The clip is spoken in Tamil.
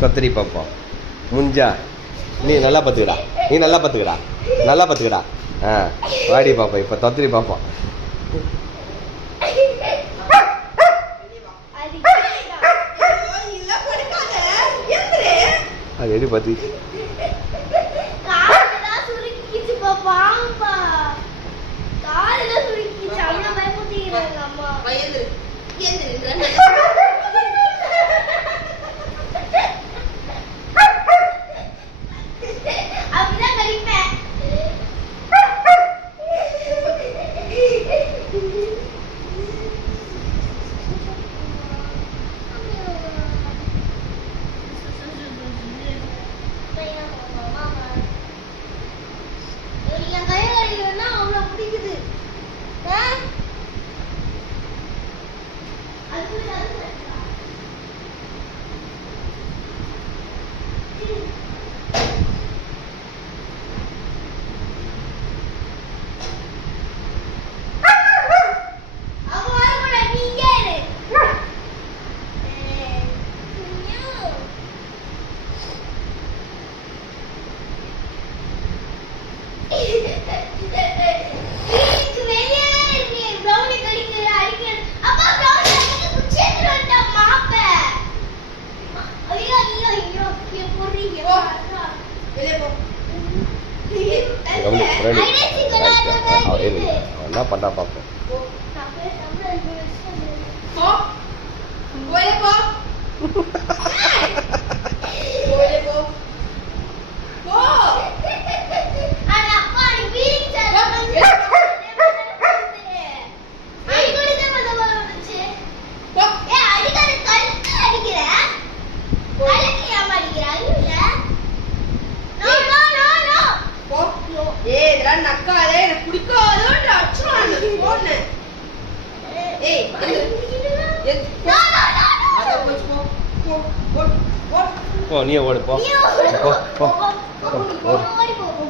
தொத்திரி பார்ப்போம். முஞ்சா நீ நல்லா பார்த்துக்கடா, நீ நல்லா பார்த்துக்கடா, நல்லா பார்த்துக்கடா. வாடி பார்ப்போம். இப்போ தொத்திரி பார்ப்போம். அது எப்படி பார்த்து என்ன பண்ணா பார்ப்போம். போ, நீ ஓடு போ.